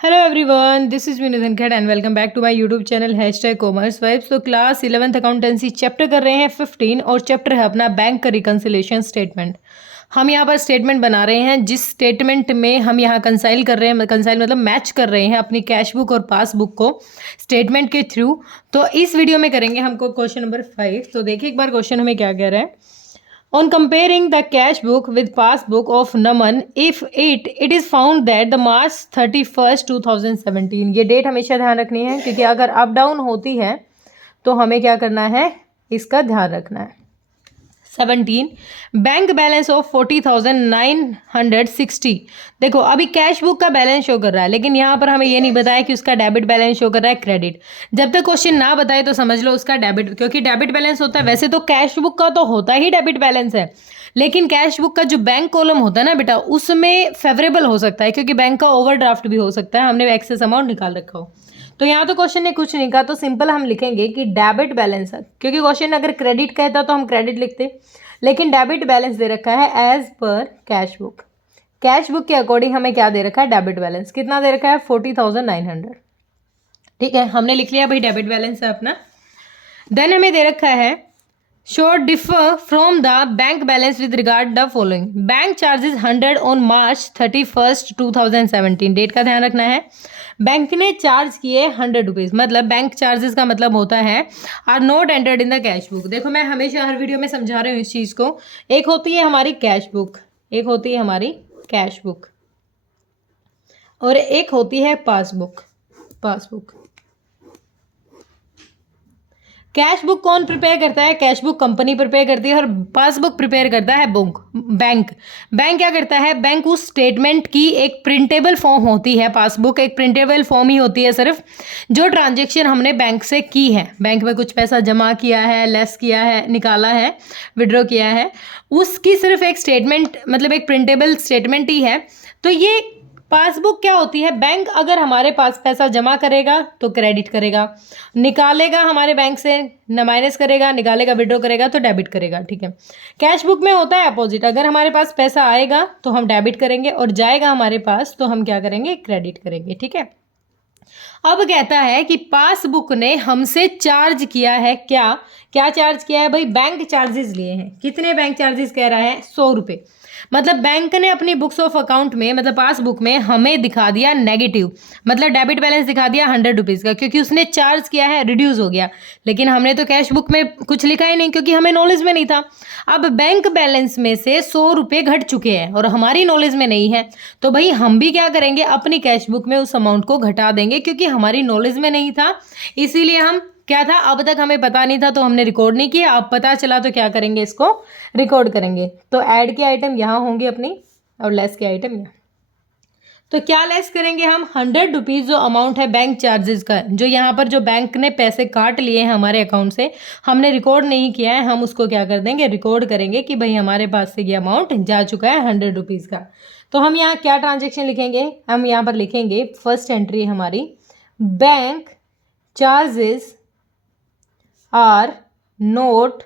Hello everyone, this is Vineet Dhankhar and welcome back to my YouTube channel commerce vibes. तो class 11th accountancy chapter कर रहे हैं 15 और chapter है अपना बैंक का रिकन्सिलेशन स्टेटमेंट। हम यहाँ पर स्टेटमेंट बना रहे हैं, जिस स्टेटमेंट में हम यहाँ कंसाइल कर रहे हैं, कंसाइल मतलब मैच कर रहे हैं अपनी कैश बुक और पासबुक को स्टेटमेंट के थ्रू। तो इस वीडियो में करेंगे हमको क्वेश्चन नंबर 5। तो देखिए एक बार क्वेश्चन हमें क्या कह रहा है। On comparing the cash book with passbook of Naman, if it is found that the March 31st 2017, ये डेट हमेशा ध्यान रखनी है क्योंकि अगर अप डाउन होती है तो हमें क्या करना है, इसका ध्यान रखना है। 17 बैंक बैलेंस ऑफ 40,960। देखो अभी कैश बुक का बैलेंस शो कर रहा है, लेकिन यहाँ पर हमें ये नहीं बताया कि उसका डेबिट बैलेंस शो कर रहा है क्रेडिट। जब तक क्वेश्चन ना बताए तो समझ लो उसका डेबिट, क्योंकि डेबिट बैलेंस होता है। वैसे तो कैश बुक का तो होता ही डेबिट बैलेंस है, लेकिन कैश बुक का जो बैंक कॉलम होता है ना बेटा, उसमें फेवरेबल हो सकता है क्योंकि बैंक का ओवरड्राफ्ट भी हो सकता है, हमने एक्सेस अमाउंट निकाल रखा हो। तो यहाँ तो क्वेश्चन ने कुछ नहीं कहा, तो सिंपल हम लिखेंगे कि डेबिट बैलेंस है, क्योंकि क्वेश्चन अगर क्रेडिट कहता तो हम क्रेडिट लिखते, लेकिन डेबिट बैलेंस दे रखा है as per cash book. Cash book के अकॉर्डिंग हमें क्या दे रखा है, डेबिट बैलेंस कितना दे रखा है, 40,900। ठीक है, हमने लिख लिया भाई डेबिट बैलेंस है अपना। देन हमें दे रखा है show differ from the bank balance with regard the following. Bank charges 100 on March 31st 2017। Date का ध्यान रखना है। बैंक ने चार्ज किए 100 रुपीज़, मतलब बैंक चार्जेस का मतलब होता है are not entered in the cash book. देखो मैं हमेशा हर वीडियो में समझा रही हूँ इस चीज़ को। एक होती है हमारी कैश बुक, एक होती है हमारी कैश बुक, और एक होती है पासबुक। पासबुक कैश बुक कौन प्रिपेयर करता है, कैश बुक कंपनी प्रिपेयर करती है, और पासबुक प्रिपेयर करता है बुक बैंक। बैंक क्या करता है, बैंक उस स्टेटमेंट की एक प्रिंटेबल फॉर्म होती है। पासबुक एक प्रिंटेबल फॉर्म ही होती है सिर्फ, जो ट्रांजेक्शन हमने बैंक से की है, बैंक में कुछ पैसा जमा किया है, लेस किया है, निकाला है, विड्रॉ किया है, उसकी सिर्फ एक स्टेटमेंट, मतलब एक प्रिंटेबल स्टेटमेंट ही है। तो ये पासबुक क्या होती है, बैंक अगर हमारे पास पैसा जमा करेगा तो क्रेडिट करेगा, निकालेगा हमारे बैंक से न माइनस करेगा, निकालेगा विड्रॉ करेगा तो डेबिट करेगा। ठीक है, कैश बुक में होता है अपोजिट। अगर हमारे पास पैसा आएगा तो हम डेबिट करेंगे, और जाएगा हमारे पास तो हम क्या करेंगे, क्रेडिट करेंगे। ठीक है, अब कहता है कि पासबुक ने हमसे चार्ज किया है, क्या क्या चार्ज किया है भाई, बैंक चार्जेस लिए हैं। कितने बैंक चार्जेस कह रहा है, 100 रुपये। मतलब बैंक ने अपनी बुक्स ऑफ अकाउंट में, मतलब पासबुक में हमें दिखा दिया नेगेटिव, मतलब डेबिट बैलेंस दिखा दिया 100 रुपीज़ का, क्योंकि उसने चार्ज किया है, रिड्यूस हो गया। लेकिन हमने तो कैश बुक में कुछ लिखा ही नहीं, क्योंकि हमें नॉलेज में नहीं था। अब बैंक बैलेंस में से 100 रुपये घट चुके हैं और हमारी नॉलेज में नहीं है, तो भाई हम भी क्या करेंगे, अपनी कैश बुक में उस अमाउंट को घटा देंगे, क्योंकि हमारी नॉलेज में नहीं था। इसीलिए हम क्या था, अब तक हमें पता नहीं था तो हमने रिकॉर्ड नहीं किया, अब पता चला तो क्या करेंगे, इसको रिकॉर्ड करेंगे। तो ऐड के आइटम यहाँ होंगे अपनी, और लेस के आइटम यहाँ। तो क्या लेस करेंगे हम, 100 रुपीज़ जो अमाउंट है बैंक चार्जेस का, जो यहाँ पर जो बैंक ने पैसे काट लिए हैं हमारे अकाउंट से, हमने रिकॉर्ड नहीं किया है, हम उसको क्या कर देंगे, रिकॉर्ड करेंगे कि भाई हमारे पास से ये अमाउंट जा चुका है 100 रुपीज़ का। तो हम यहाँ क्या ट्रांजेक्शन लिखेंगे, हम यहाँ पर लिखेंगे फर्स्ट एंट्री हमारी, bank charges are not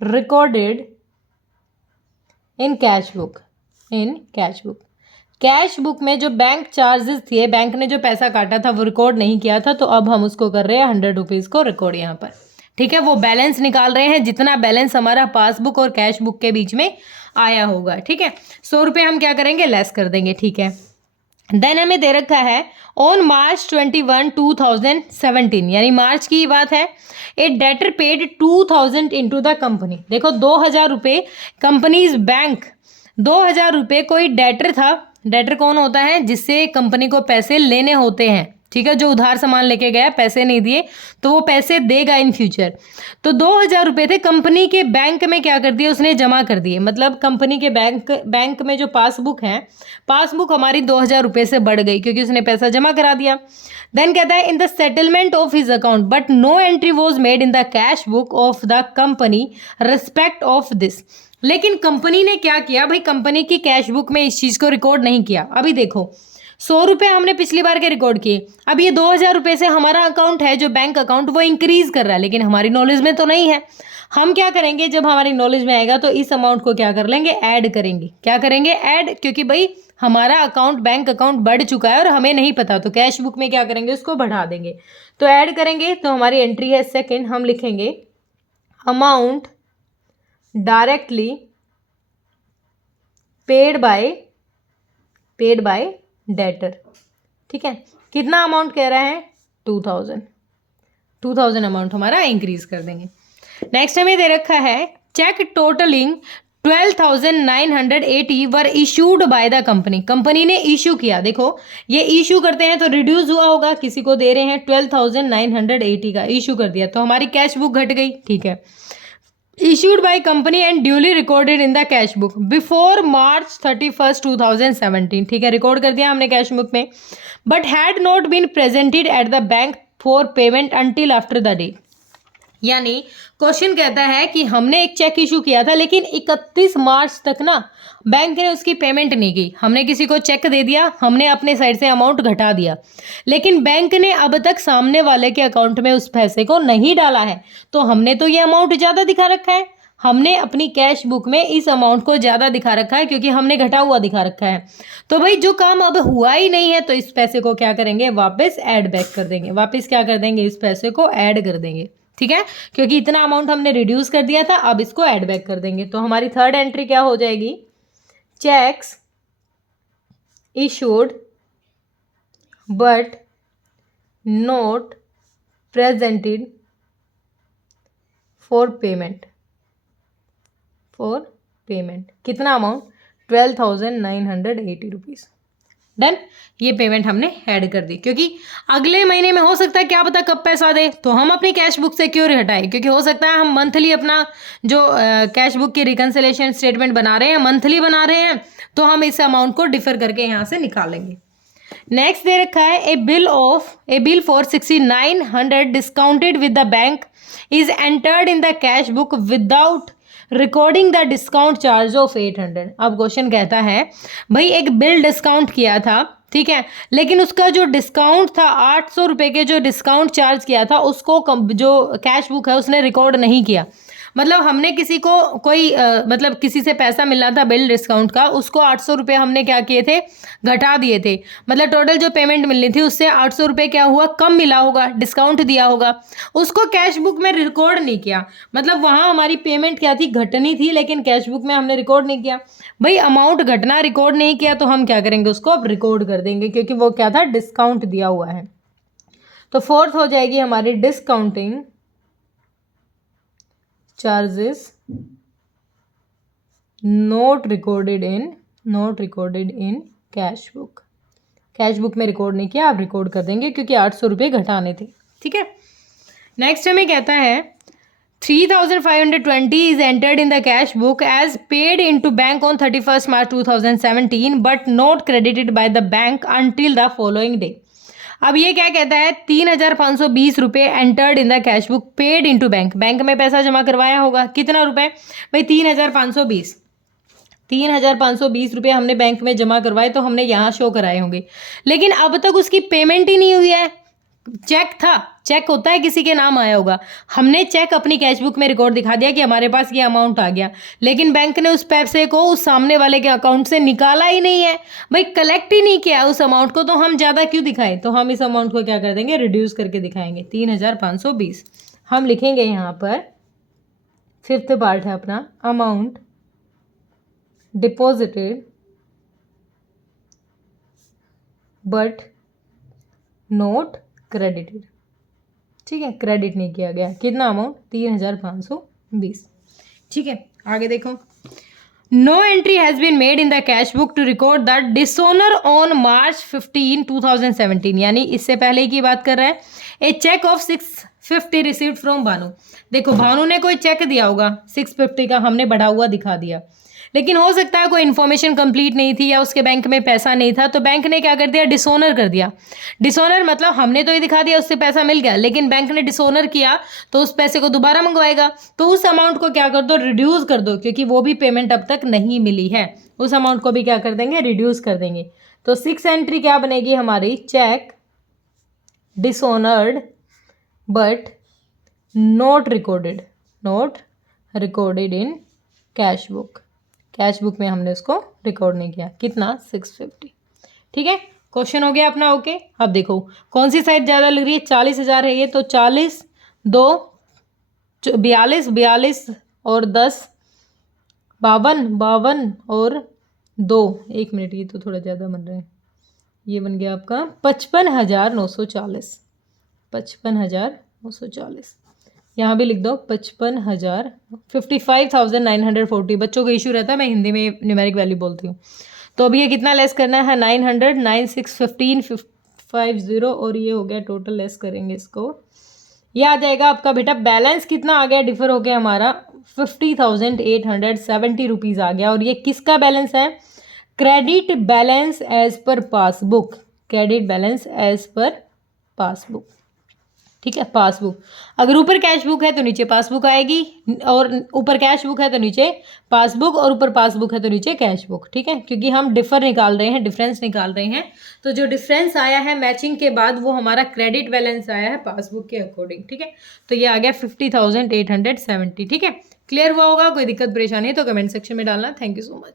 recorded in cash book. In cash book, cash book में जो बैंक चार्जेस थे, बैंक ने जो पैसा काटा था वो रिकॉर्ड नहीं किया था, तो अब हम उसको कर रहे हैं 100 रुपीज़ को रिकॉर्ड यहाँ पर। ठीक है, वो बैलेंस निकाल रहे हैं जितना बैलेंस हमारा पासबुक और कैश बुक के बीच में आया होगा। ठीक है, 100 रुपये हम क्या करेंगे, लेस कर देंगे। ठीक है, देन हमें दे रखा है ऑन मार्च 21 2017, यानी मार्च की बात है, a debtor paid 2000 into the company. देखो 2000 रुपये कंपनीज बैंक, 2000 रुपये कोई डेटर था। डेटर कौन होता है, जिससे कंपनी को पैसे लेने होते हैं। ठीक है, जो उधार सामान लेके गया, पैसे नहीं दिए तो वो पैसे देगा इन फ्यूचर। तो 2000 रुपये थे, कंपनी के बैंक में क्या कर दिए, उसने जमा कर दिए। मतलब कंपनी के बैंक में जो पासबुक है, पासबुक हमारी 2000 रुपये से बढ़ गई क्योंकि उसने पैसा जमा करा दिया। देन कहता है in the settlement of his account but no entry was made in the cash book of the company respect of this. लेकिन कंपनी ने क्या किया भाई, कंपनी की कैश बुक में इस चीज़ को रिकॉर्ड नहीं किया। अभी देखो 100 रुपये हमने पिछली बार के रिकॉर्ड किए, अब ये 2000 रुपये से हमारा अकाउंट है जो बैंक अकाउंट वो इंक्रीज कर रहा है, लेकिन हमारी नॉलेज में तो नहीं है। हम क्या करेंगे, जब हमारी नॉलेज में आएगा तो इस अमाउंट को क्या कर लेंगे, ऐड करेंगे। क्या करेंगे, ऐड, क्योंकि भाई हमारा अकाउंट बैंक अकाउंट बढ़ चुका है और हमें नहीं पता, तो कैश बुक में क्या करेंगे, उसको बढ़ा देंगे। तो ऐड करेंगे, तो हमारी एंट्री है सेकंड, हम लिखेंगे amount directly paid by debtor. ठीक है, कितना अमाउंट कह रहा है, 2000 अमाउंट हमारा इंक्रीज कर देंगे। नेक्स्ट हमें दे रखा है cheque totalling 12,980 were issued by the company. Company ने इशू किया, देखो ये इशू करते हैं तो रिड्यूस हुआ होगा, किसी को दे रहे हैं 12,980 का, इशू कर दिया तो हमारी कैश बुक घट गई। ठीक है, issued by company and duly recorded in the cash book before March 31st 2017। ठीक है, रिकॉर्ड कर दिया हमने कैश बुक में, but had not been presented at the bank for payment until after the date। यानी क्वेश्चन कहता है कि हमने एक चेक इशू किया था, लेकिन 31 मार्च तक ना बैंक ने उसकी पेमेंट नहीं की। हमने किसी को चेक दे दिया, हमने अपने साइड से अमाउंट घटा दिया, लेकिन बैंक ने अब तक सामने वाले के अकाउंट में उस पैसे को नहीं डाला है, तो हमने तो ये अमाउंट ज़्यादा दिखा रखा है। हमने अपनी कैश बुक में इस अमाउंट को ज़्यादा दिखा रखा है क्योंकि हमने घटा हुआ दिखा रखा है। तो भाई जो काम अब हुआ ही नहीं है, तो इस पैसे को क्या करेंगे, वापस ऐड बैक कर देंगे। वापस क्या कर देंगे, इस पैसे को ऐड कर देंगे। ठीक है, क्योंकि इतना अमाउंट हमने रिड्यूस कर दिया था, अब इसको ऐड बैक कर देंगे। तो हमारी थर्ड एंट्री क्या हो जाएगी, cheques issued but not presented for payment. कितना अमाउंट, 12,980 रुपीज़। डन, ये पेमेंट हमने ऐड कर दी, क्योंकि अगले महीने में हो सकता है क्या पता कब पैसा दे, तो हम अपनी कैश बुक से क्यों हटाएं, क्योंकि हो सकता है हम मंथली अपना जो कैश बुक की रिकन्सिलेशन स्टेटमेंट बना रहे हैं, मंथली बना रहे हैं, तो हम इस अमाउंट को डिफर करके यहाँ से निकालेंगे। नेक्स्ट दे रखा है a bill for 6,900 discounted with the bank is entered in the cash book without recording the discount charge of 800। अब क्वेश्चन कहता है भाई एक बिल डिस्काउंट किया था, ठीक है, लेकिन उसका जो डिस्काउंट था 800 रुपये के जो डिस्काउंट चार्ज किया था उसको जो कैश बुक है उसने रिकॉर्ड नहीं किया। मतलब हमने किसी को मतलब किसी से पैसा मिला था बिल डिस्काउंट का, उसको 800 रुपये हमने क्या किए थे, घटा दिए थे। मतलब टोटल जो पेमेंट मिलनी थी उससे 800 रुपये क्या हुआ, कम मिला होगा, डिस्काउंट दिया होगा, उसको कैश बुक में रिकॉर्ड नहीं किया। मतलब वहाँ हमारी पेमेंट क्या थी, घटनी थी, लेकिन कैश बुक में हमने रिकॉर्ड नहीं किया। भाई अमाउंट घटना रिकॉर्ड नहीं किया तो हम क्या करेंगे, उसको अब रिकॉर्ड कर देंगे, क्योंकि वो क्या था, डिस्काउंट दिया हुआ है। तो फोर्थ हो जाएगी हमारी discounting charges not recorded in cash book. Cash book में रिकॉर्ड नहीं किया, आप रिकॉर्ड कर देंगे क्योंकि 800 रुपये घटाने थे। ठीक है, नेक्स्ट हमें कहता है 3,520 is entered in the cash book as paid in to bank on 31 March 2017 but not credited by the bank until the following day. अब ये क्या कहता है, 3,520 रुपये entered in the cash book paid into bank. Bank में पैसा जमा करवाया होगा, कितना रुपए भाई, 3,520 रुपये हमने बैंक में जमा करवाए, तो हमने यहाँ शो कराए होंगे, लेकिन अब तक उसकी पेमेंट ही नहीं हुई है। चेक था, चेक होता है किसी के नाम आया होगा, हमने चेक अपनी कैश बुक में रिकॉर्ड दिखा दिया कि हमारे पास ये अमाउंट आ गया, लेकिन बैंक ने उस पैसे को उस सामने वाले के अकाउंट से निकाला ही नहीं है, भाई कलेक्ट ही नहीं किया उस अमाउंट को, तो हम ज़्यादा क्यों दिखाएं। तो हम इस अमाउंट को क्या कर देंगे, रिड्यूस करके दिखाएंगे। 3,520 हम लिखेंगे यहाँ पर, फिफ्थ पार्ट है अपना, amount deposited but note credited. ठीक है, क्रेडिट नहीं किया गया, कितना अमाउंट, 3,520। ठीक है, आगे देखो, no entry has been made in the cash book to record the dishonour on March 15, 2017। यानी इससे पहले की बात कर रहा है। A cheque of 650 received from Bhanu. देखो भानु ने कोई चेक दिया होगा 650 का, हमने बढ़ा हुआ दिखा दिया, लेकिन हो सकता है कोई इन्फॉर्मेशन कंप्लीट नहीं थी या उसके बैंक में पैसा नहीं था, तो बैंक ने क्या कर दिया, डिसऑनर कर दिया। डिसऑनर मतलब हमने तो ये दिखा दिया उससे पैसा मिल गया, लेकिन बैंक ने डिसऑनर किया तो उस पैसे को दोबारा मंगवाएगा, तो उस अमाउंट को क्या कर दो, रिड्यूस कर दो, क्योंकि वो भी पेमेंट अब तक नहीं मिली है, उस अमाउंट को भी क्या कर देंगे, रिड्यूस कर देंगे। तो 6 एंट्री क्या बनेगी हमारी, cheque dishonoured but not recorded in cash book. Cash book में हमने उसको रिकॉर्ड नहीं किया। कितना, 650। ठीक है, क्वेश्चन हो गया अपना। ओके, अब देखो कौन सी साइड ज़्यादा लग रही है, 40,000 है ये, तो 40 2 42 42 और 10 52 52 और 2, 1 मिनट, ये तो थोड़ा ज़्यादा बन रहे हैं, ये बन गया आपका 55,940। 55,940, यहाँ भी लिख दो 55,000, 55,940। बच्चों को इशू रहता है, मैं हिंदी में न्यूमेरिक वैल्यू बोलती हूँ। तो अब ये कितना लेस करना है, 900, 9 6 15 50, और ये हो गया टोटल, लेस करेंगे इसको, ये आ जाएगा आपका बेटा बैलेंस कितना आ गया, डिफर हो गया हमारा 50,870 रुपीज़ आ गया। और ये किसका बैलेंस है, credit balance as per passbook, credit balance as per passbook. ठीक है, पासबुक, अगर ऊपर कैश बुक है तो नीचे पासबुक आएगी, और ऊपर कैश बुक है तो नीचे पासबुक, और ऊपर पासबुक है तो नीचे कैश बुक। ठीक है, क्योंकि हम डिफर निकाल रहे हैं, डिफरेंस निकाल रहे हैं, तो जो डिफरेंस आया है मैचिंग के बाद वो हमारा क्रेडिट बैलेंस आया है पासबुक के अकॉर्डिंग। ठीक है, तो ये आ गया 50,870। ठीक है, क्लियर हुआ होगा, कोई दिक्कत परेशानी है तो कमेंट सेक्शन में डालना। Thank you so much.